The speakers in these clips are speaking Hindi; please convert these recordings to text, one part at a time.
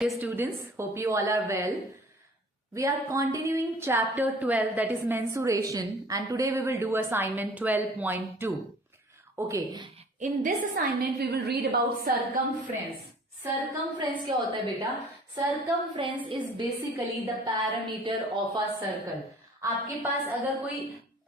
Dear students, hope you all are well. We are continuing chapter 12, that is mensuration, and today we will do assignment 12.2. Okay, in this assignment we will read about circumference. Circumference क्या होता है बेटा? Circumference is basically the parameter of a circle. आपके पास अगर कोई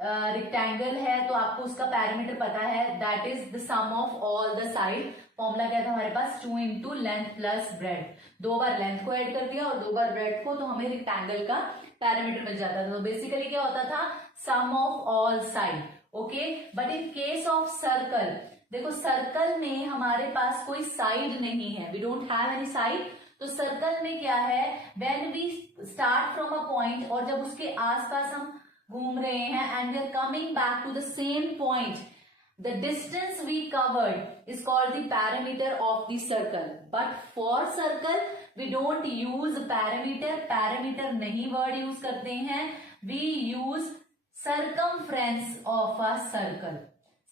रेक्टेंगल है तो आपको उसका पैरामीटर पता है, that is the sum of all the side. Formula क्या था हमारे पास? 2 इंटू लेंथ प्लस ब्रेड. 2 बार लेंथ को ऐड कर दिया और 2 बार ब्रेड को, तो हमें रेक्टेंगल का पैरामीटर मिल जाता था. तो बेसिकली क्या होता था? Sum of all side. Okay, but in case of circle, देखो सर्कल में हमारे पास कोई साइड नहीं है, we don't have any side. तो सर्कल में क्या है? When we start from a point, और जब उसके आसपास हम घूम रहे हैं and we are coming back to the same point, the distance we covered is called the parameter of the circle. But for circle we don't use parameter. Parameter नहीं वर्ड यूज करते हैं, we use circumference of a circle.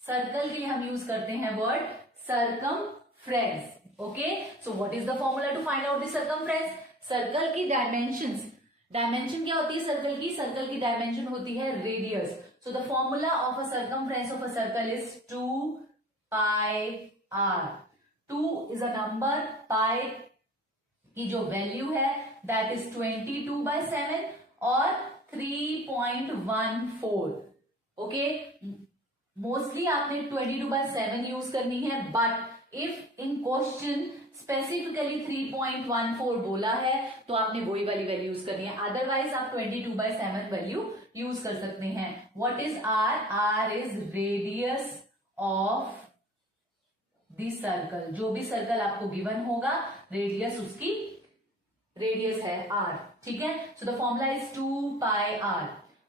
Circle के लिए हम यूज करते हैं word circumference. Okay, so what is the formula to find out the circumference? Circle की डायमेंशंस. डायमेंशन क्या होती है सर्कल की? सर्कल की डायमेंशन होती है radius. So the formula of a circumference of a circle is 2 pi r. 2 is a number, pi की जो वैल्यू है दैट इज 22/7 और 3.14. ओके, मोस्टली आपने 22/7 यूज करनी है, but if in question specifically 3.14 बोला है तो आपने वही वाली वैल्यू यूज करनी है. अदरवाइज आप 22/7 वैल्यू यूज कर सकते हैं. What is r? r is radius of the circle. जो भी सर्कल आपको गिवन होगा, रेडियस उसकी रेडियस है r. ठीक है, सो the formula is 2 pi r.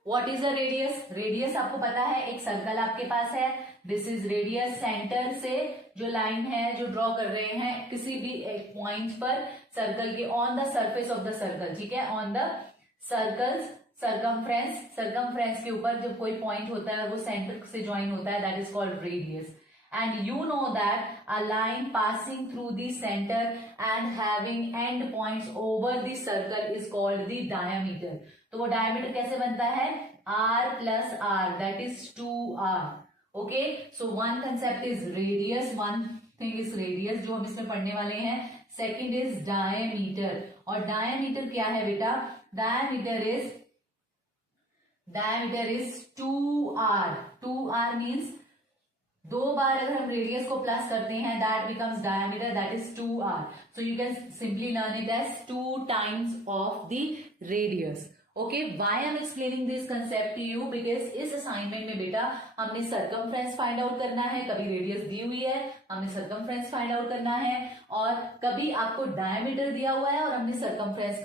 What is the radius? Radius आपको पता है, एक सर्कल आपके पास है, दिस इज रेडियस. सेंटर से जो लाइन है जो ड्रॉ कर रहे हैं किसी भी एक पॉइंट पर सर्कल के, on the surface of the circle. ठीक है, on the circles circumference. Circumference के ऊपर जब कोई पॉइंट होता है और वो सेंटर से ज्वाइन होता है, that is called radius. And you know that a line passing through the center and having end points over the circle is called the diameter. तो वो diameter कैसे बनता है? r plus r, that is 2r. Okay, so one concept is radius, one thing is radius जो हम इसमें पढ़ने वाले हैं. Second is diameter. और diameter क्या है बेटा? Diameter is 2r. 2r means 2 बार अगर हम रेडियस को प्लस करते हैं, that becomes diameter, that is 2r. So you can simply learn it as 2 times of the radius. Okay, why I am explaining this concept to you? Because इस असाइनमेंट में बेटा हमने सर्कमफ्रेंस फाइंड आउट करना है. कभी रेडियस दी हुई है, हमने सर्कमफ्रेंस फाइंड आउट करना है, और कभी आपको डायमीटर दिया हुआ है और हमने सर्कमफ्रेंस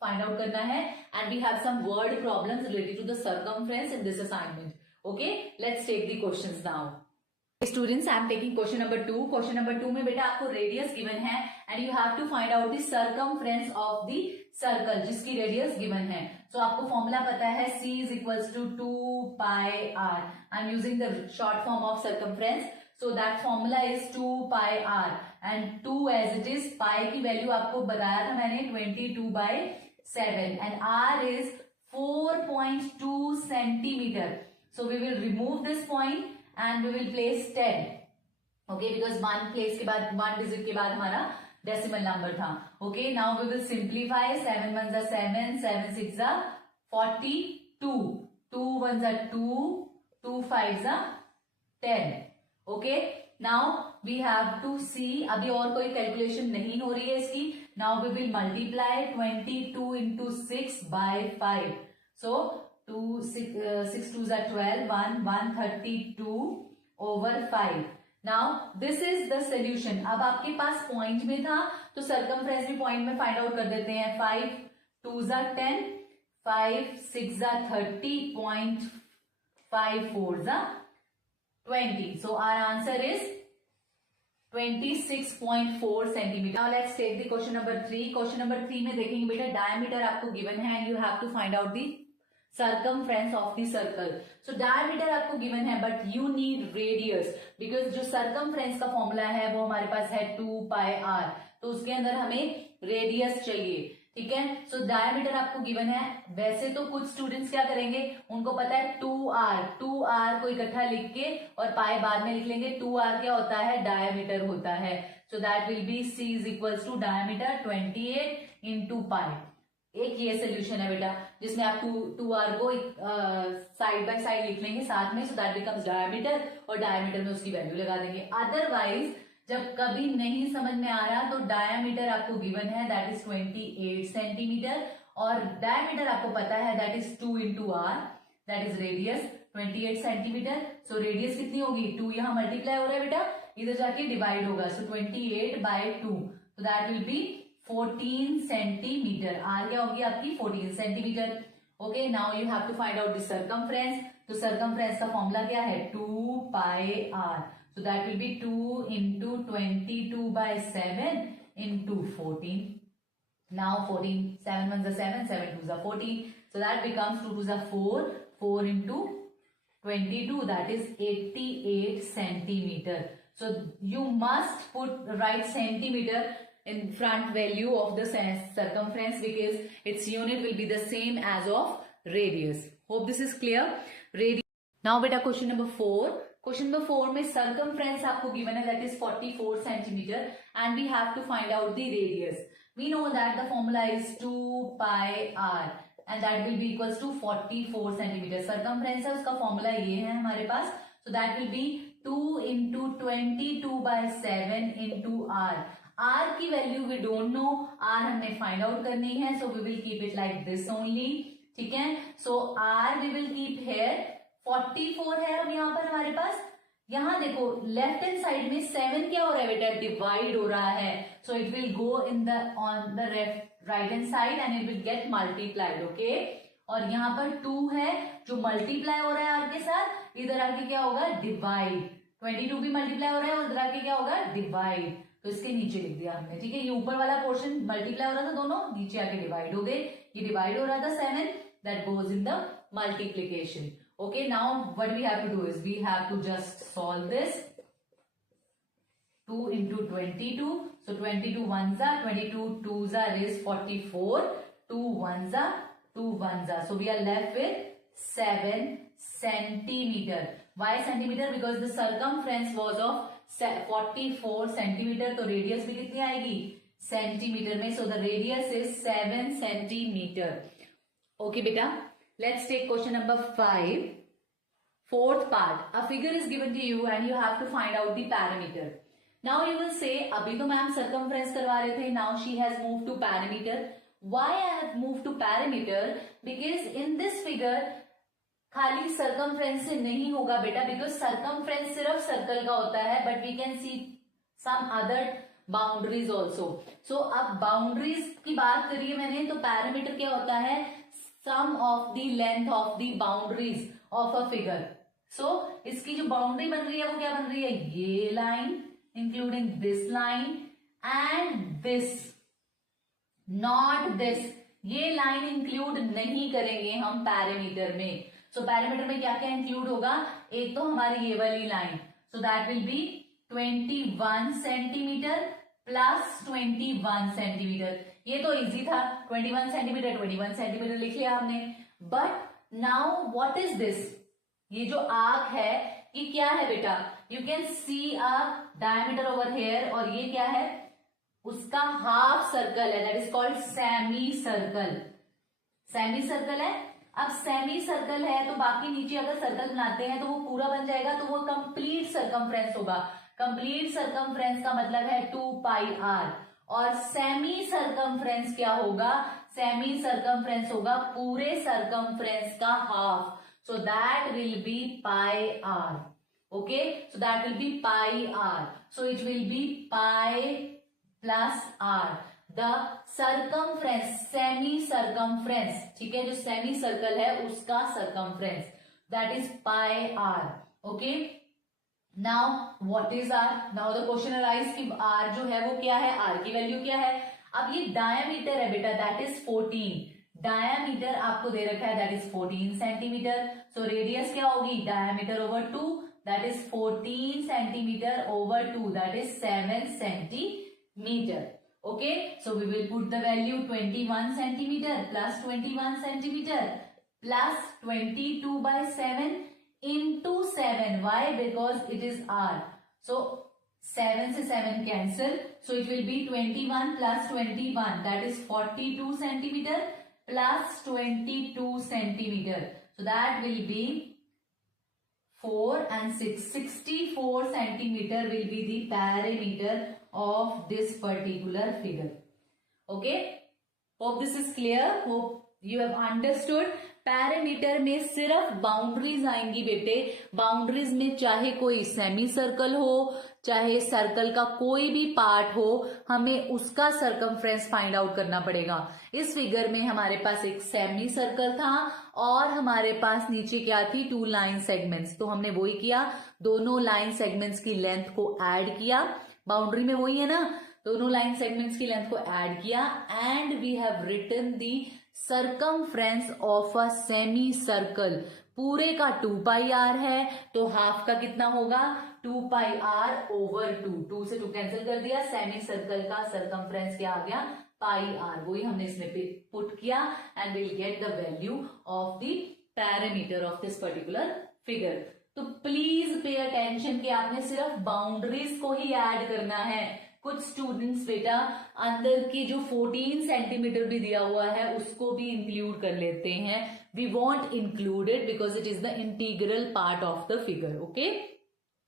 फाइंड आउट करना है. And we have some word problems related to the circumference in this assignment. Okay, let's take the questions now. Students, I am taking question number 2. Question number 2 में बेटा आपको रेडियस गिवन है and you have to find out the circumference of the circle जिसकी रेडियस गिवन है. सो आपको फॉर्मूला पता है, c is equals to 2 pi r. I am using the short form of circumference, so that formula is 2 pi r and 2 as it is. Pi की वैल्यू आपको बताया था मैंने 22/7 and r is 4.2 centimetre. So we will remove this point and we will place 10. okay, because one place के बाद, one digit के बाद हमारा decimal number था. okay, now we will simplify. 7 1s are 7, 7 6s are 42, 2 1s are 2, 2 5s are 10. okay, now we have to see, अभी और कोई कैलकुलेशन नहीं हो रही है इसकी. now we will multiply 22 into 6 by 5. so 6 2s are 12, 132 over 5. Now this is the solution. अब आपके पास पॉइंट में था तो सर्कमफ्रेंस भी पॉइंट में फाइंड आउट कर देते हैं. 5 2s are 10, 5 6s are 30, 5 4s are 20. So our answer is 26.4 centimetre. Now let's take the question number 3. Question number 3 में देखेंगे बेटा डायमीटर आपको गिवन है and you have to find out the circumference of the circle. So diameter आपको given है but you need radius because जो circumference का फॉर्मूला है वो हमारे पास है 2 पाई r. तो उसके अंदर हमें रेडियस चाहिए, ठीक है। सो डायमीटर आपको गिवन है। वैसे तो कुछ स्टूडेंट्स क्या करेंगे, उनको पता है 2r को इकट्ठा लिख के और पाई बाद में लिख लेंगे। 2r क्या होता है, डायमीटर होता है। So that will be c is equals to diameter 28 into pi. एक ये सोल्यूशन है बेटा जिसमें आप 2r को साइड बाय साइड लिख लेंगे साथ में, सो दैट बिकम्स डायमीटर, और डायमीटर में उसकी वैल्यू लगा देंगे। अदरवाइज जब कभी नहीं समझ में आ रहा तो डायमीटर आपको गिवन है दैट इज 28 सेंटीमीटर, और डायमीटर आपको पता है that is 2 into r, that is radius 28 centimetre. So radius कितनी होगी, 2 यहाँ मल्टीप्लाई हो रहा है बेटा, इधर जाके डिवाइड होगा, सो 28 बाय 2, तो that will be 14 centimetre. R क्या होगी आपकी 14 centimetre. Okay, now you have to find out the circumference. तो सर्कमफ्रेंस का फॉर्मूला क्या है, 2 pi r, so that will be 2 into 22 by 7 into 14. Now 14, 7 ones are 7, 7 twos are 14, so that becomes 2 twos are 4, 4 into 22, that is 88 centimeter. So you must write centimeter in front value of the circumference because its unit will be the same as of radius. Hope this is clear. Now beta question number 4. Question number 4 में सर्कमफ्रेंस आपको गिवन है that is 44 centimetre and we have to find out the radius. We know that the formula is 2 pi r and that will be equals to 44 centimetre. Circumference है उसका फॉर्मूला ये है हमारे पास, so that will be 2 into 22 by 7 into r. R की value we don't know, r हमने फाइंड आउट करनी है, so we will keep it like this only, ठीक है। So r we will keep here 44 है अब यहाँ पर हमारे पास। यहाँ देखो लेफ्ट हैंड साइड में 7 क्या हो रहा है बेटा, डिवाइड हो रहा है, so it will go in the on the right hand side and it will get multiplied, okay. और यहाँ पर 2 है जो मल्टीप्लाई हो रहा है आर के साथ, इधर आके क्या होगा, डिवाइड। 22 भी मल्टीप्लाई हो रहा है और इधर आके क्या होगा, डिवाइड, तो इसके नीचे लिख दिया हमने, ठीक है। ये ऊपर वाला पोर्शन मल्टीप्लाई हो रहा था दोनों, नीचे आके डिवाइड हो गए। ये डिवाइड हो रहा था 7, that goes in the multiplication. Okay, now what we have to do is we have to just solve this. 2 into 22. So 22 ones are 22 twos are is 44. 2 ones are 2 ones are. So we are left with 7 centimeter. Why centimeter? Because the circumference was of 44 centimeter. तो radius भी कितनी आएगी, सेंटीमीटर में. So the radius is 7 centimeter. Okay, बेटा. Let's take question number 5. Fourth part. A figure is given to you and you have to find out the parameter. Now you will say, अभी तो मैम circumference करवा रहे थे. Now she has moved to parameter. Why I have moved to parameter? Because in this figure खाली circumference से नहीं होगा बेटा, because circumference सिर्फ circle का होता है, but we can see some other boundaries also. So अब boundaries की बात करिए मैंने, तो parameter क्या होता है, sum of the length of the boundaries of a figure. So इसकी जो बाउंड्री बन रही है वो क्या बन रही है, ये line including this line and this, not this. ये लाइन इंक्लूड नहीं करेंगे हम पैरामीटर में। सो पैरामीटर में क्या क्या इंक्लूड होगा, एक तो हमारी ये वाली line, so that will B 21 centimetre plus 21 centimetre. ये तो इजी था, 21 सेंटीमीटर लिख लिया हमने। But now what is this, ये जो आर्क है ये क्या है बेटा, you can C a diameter over here, और ये क्या है, उसका हाफ सर्कल है, that is called semi circle. Semi circle है। अब सेमी सर्कल है तो बाकी नीचे अगर सर्कल बनाते हैं तो वो पूरा बन जाएगा, तो वो कंप्लीट सर्कमफ्रेंस होगा। कंप्लीट सर्कमफ्रेंस का मतलब है 2 पाई आर, और सेमी सर्कमफ्रेंस क्या होगा, सेमी सर्कमफ्रेंस होगा पूरे सर्कमफ्रेंस का half, so that will be pi r, okay. So that will be pi r, so it will be pi plus r, the circumference, semi circumference, ठीक है, जो सेमी सर्कल है उसका circumference, that is pi r, okay. Now what is r, now the question arise कि आर जो है वो क्या है, आर की वैल्यू क्या है। अब ये डायमीटर है बेटा, दैट इज 14, डायमीटर आपको दे रखा है that is 14 centimetre. So radius क्या होगी, diameter over 2, that is 14 centimetre over 2, that is 7 centimetre, Okay, so we will put the value 21 centimeter plus 21 centimeter plus 22 by 7 into 7. Why? Because it is r. So 7 से 7 cancel. So it will be 21 plus 21, that is 42 centimeter plus 22 centimeter. So that will be 4 and 6. 64 centimeter will be the perimeter of this particular figure. Okay, hope this is clear. Hope you have understood. Parameter में सिर्फ बाउंड्रीज आएंगी बेटे. बाउंड्रीज में चाहे कोई सेमी सर्कल हो, चाहे सर्कल का कोई भी पार्ट हो, हमें उसका सरकमफ्रेंस फाइंड आउट करना पड़ेगा. इस फिगर में हमारे पास एक सेमी सर्कल था और हमारे पास नीचे क्या थी, 2 लाइन सेगमेंट्स. तो हमने वही किया, दोनों लाइन सेगमेंट्स की लेंथ को ऐड किया. बाउंड्री में वही है ना, दोनों लाइन सेगमेंट्स की लेंथ को ऐड किया and we have written the circumference of a semi circle. पूरे का 2 पाई आर है, तो हाफ का कितना होगा, 2 पाई आर ओवर 2. 2 से 2 कैंसिल कर दिया. सेमी सर्कल का सरकमफ्रेंस क्या आ गया, पाई आर. वही हमने इसमें पुट किया and will get the value of the parameter of this particular figure. तो प्लीज पे अटेंशन कि आपने सिर्फ बाउंड्रीज को ही ऐड करना है. कुछ स्टूडेंट्स बेटा अंदर की जो 14 सेंटीमीटर भी दिया हुआ है उसको भी इंक्लूड कर लेते हैं. We want included because it is the integral part of the figure. Okay,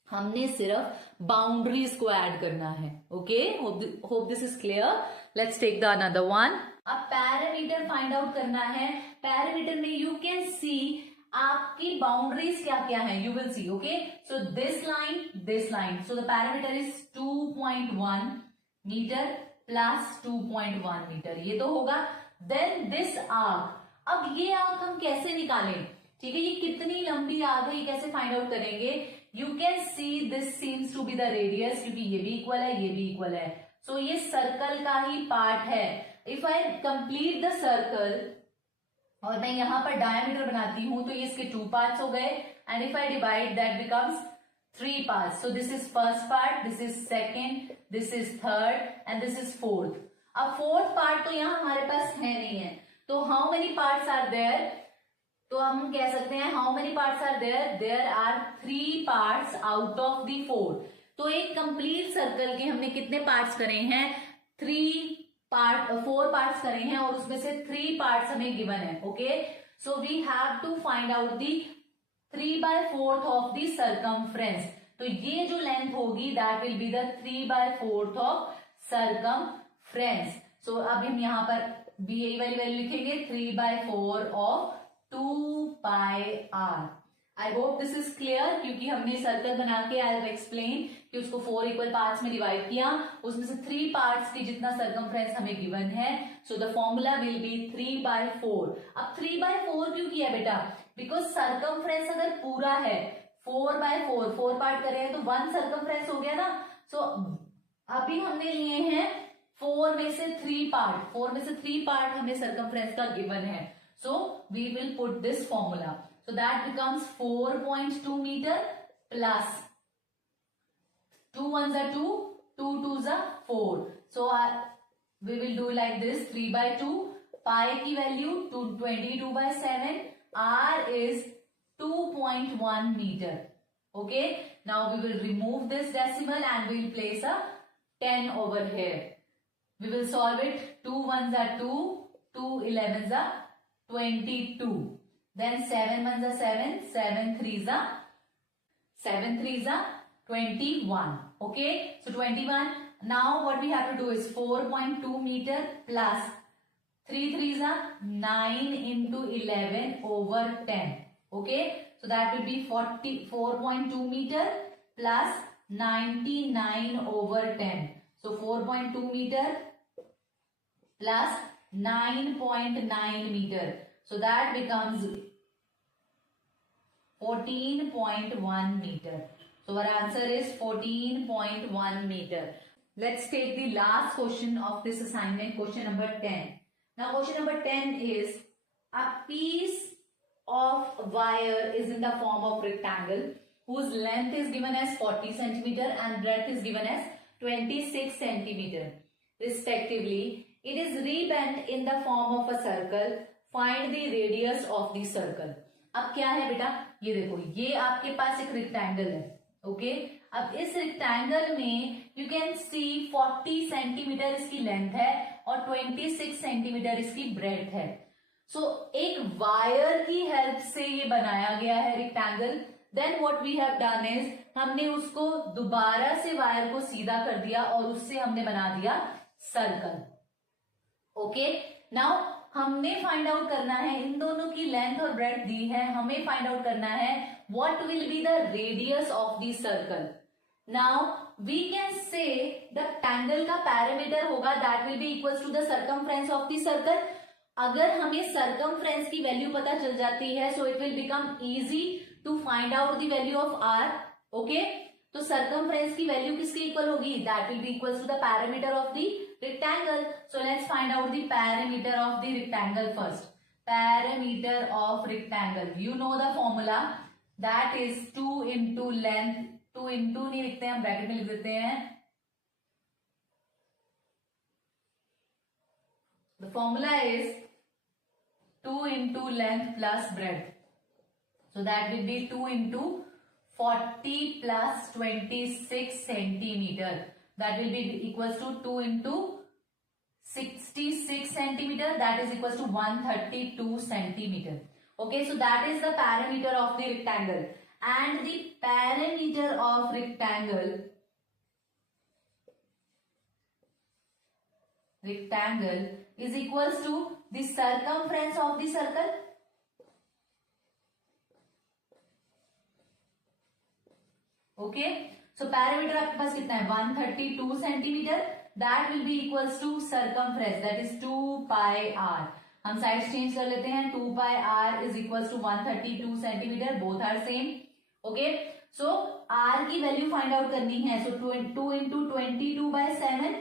हमने सिर्फ बाउंड्रीज को ऐड करना है. Okay, hope this is clear. Let's take the another one. अब पैरामीटर फाइंड आउट करना है. पैरामीटर में यू कैन सी आपकी बाउंड्रीज क्या क्या है, you will see. Okay, so this line, so the parameter is 2.1 metre plus 2.1 metre, ये तो होगा. देन दिस आर्क, अब ये आर्क हम कैसे निकालें, ठीक है, ये कितनी लंबी आर्क है, ये कैसे फाइंड आउट करेंगे. You can see this seems to be the radius, क्योंकि ये भी इक्वल है, ये भी इक्वल है. सो ये सर्कल का ही पार्ट है. If I complete the circle और मैं यहां पर डायमीटर बनाती हूं, तो ये इसके 2 पार्ट्स हो गए. And if I divide that becomes 3 parts. So this is first part, this is second, this is third and this is fourth. अब फोर्थ पार्ट तो यहां हमारे पास है नहीं है, तो how many parts are there, तो हम कह सकते हैं how many parts are there, there are 3 parts out of the 4. तो एक कंप्लीट सर्कल के हमने कितने पार्ट्स करे हैं, 4 पार्ट्स करे हैं और उसमें से 3 पार्ट्स हमें गिवन है. Okay, so we have to find out the 3/4 of the circumference. तो ये जो लेंथ होगी that will be the 3/4 of circumference. So अब हम यहाँ पर भी यही वाली वैल्यू लिखेंगे, 3/4 of 2 pi r. I hope this is clear, क्योंकि हमने सर्कल बना के आई हैव एक्सप्लेन कि उसको 4 इक्वल पार्ट्स में डिवाइड किया, उसमें से 3 पार्ट्स की जितना सरकमफ्रेंस हमें गिवन है. सो द फॉर्मूला विल बी 3/4. अब 3/4 क्यों किया बेटा, बिकॉज सरकमफ्रेंस अगर पूरा है 4/4, 4 पार्ट करे हैं तो 1 सरकमफ्रेंस हो गया ना. सो अभी हमने लिए हैं 4 में से 3 पार्ट, 4 में से 3 पार्ट हमें सरकमफ्रेंस का गिवन है. So we will put this formula. So that becomes 4.2 meter plus 2 ones are 2, 2 twos are 4. So we will do like this, 3/2. Pi की value 22/7. R is 2.1 meter. Okay. Now we will remove this decimal and we will place a 10 over here. We will solve it. 2 ones are 2, 2 11s are 22. Then 7 ones are 7, 7 threes are 21. Okay, so 21. Now what we have to do is 4.2 meter plus 3 threes are 9 into 11 over 10. Okay, so that will be 4.2 meter plus 99 over 10. So 4.2 meter plus 9.9 meter. So that becomes 14.1 meter. So our answer is 14.1 meter. Let's take the last question of this assignment, question number 10. Now question number 10 is, a piece of wire is in the form of rectangle whose length is given as 40 centimeter and breadth is given as 26 centimeter. respectively. It is rebent in the form of a circle. Find the radius of the circle. अब क्या है बेटा, ये देखो, ये आपके पास एक रेक्टेंगल है. ओके, अब इस रेक्टेंगल में यू कैन सी 40 सेंटीमीटर इसकी लेंथ है और 26 सेंटीमीटर इसकी ब्रेड्थ है. सो एक वायर की हेल्प से ये बनाया गया है rectangle. Then what we have done is, हमने उसको दोबारा से वायर को सीधा कर दिया और उससे हमने बना दिया सर्कल. ओके, नाउ हमने फाइंड आउट करना है, इन दोनों की लेंथ और ब्रेड्थ दी है, हमें फाइंड आउट करना है what will be the radius of the circle. Now we can say the rectangle का पैरामीटर होगा that will be equals to the circumference of the circle. अगर हमें सर्कमफ्रेंस की वैल्यू पता चल जाती है so it will become easy to find out the value of r. Okay, तो सर्कमफ्रेंस की वैल्यू किसके इक्वल होगी, that will be equals to the parameter of the rectangle. So let's find out the parameter of the rectangle first. Parameter of rectangle, you know the formula, that is 2 into length. 2 into नहीं लिखते हैं हम, ब्रैकेट में लिख देते हैं. The formula is 2 into length plus breadth. So that will be 2 into 40 plus 26 centimeter. That will be equals to 2 into 66 centimeter. That is equals to 132 centimeter. Okay, so that is the parameter of the rectangle. And the parameter of rectangle is equals to the circumference of the circle. Okay. So parameter आपके पास कितना है, 132 centimetre. That will be equals to circumference, that is 2 pi r. हम साइड चेंज कर लेते हैं. 2 pi r is equals to 132 centimetre, both are same. Okay, so r की वैल्यू फाइंड आउट करनी है. So 2 into 22/7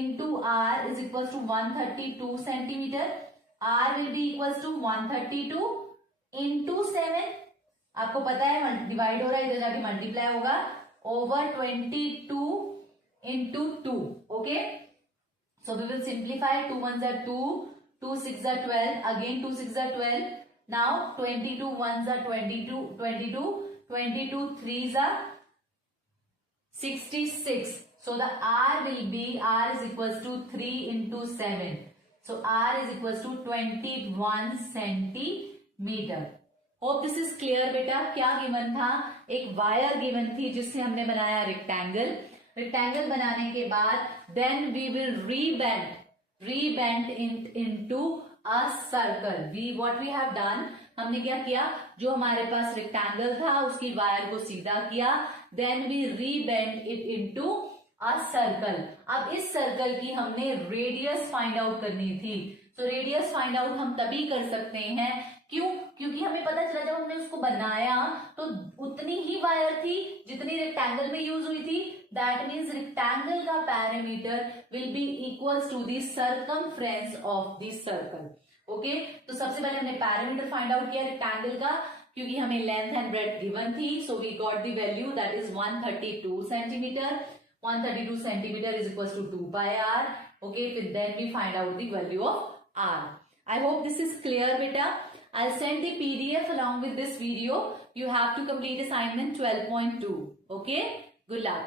into r is equals to 132 centimetre. R will be equals to 132 into 7. आपको पता है डिवाइड हो रहा है, इधर जाके मल्टीप्लाई होगा over 22 into 2. Okay, so we will simplify. 2 1s are 2, 2 6s are 12, again 2 6s are 12. Now 22 1s are 22, 22 3s are 66. So the R will be, R is equals to 3 into 7. So R is equals to 21 centimeter. Hope this is clear बेटा. क्या गिवन था, एक वायर गिवन थी जिससे हमने बनाया रेक्टेंगल. रेक्टेंगल बनाने के बाद then we will rebend into a circle. What we have done, हमने क्या किया, जो हमारे पास रेक्टेंगल था उसकी वायर को सीधा किया. Then we rebend it into a circle. अब इस सर्कल की हमने रेडियस फाइंड आउट करनी थी. तो रेडियस फाइंड आउट हम तभी कर सकते हैं, क्यों, क्योंकि हमें पता चला जब हमने उसको बनाया तो उतनी ही वायर थी जितनी रेक्टेंगल में यूज हुई थी. दैट मीन्स रेक्टेंगल का parameter will be equals to the circumference of the circle. Okay, तो सबसे पहले हमने पैरामीटर फाइंड आउट किया रेक्टेंगल का, क्योंकि हमें लेंथ एंड ब्रेड्थ गिवन थी. So we got the value that is 132 centimetre. 132 centimetre is equals to 2 pi r. Okay, फिर then we find out the value of r. I hope this is clear beta. I'll send the PDF along with this video. You have to complete assignment 12.2. Okay? Good luck.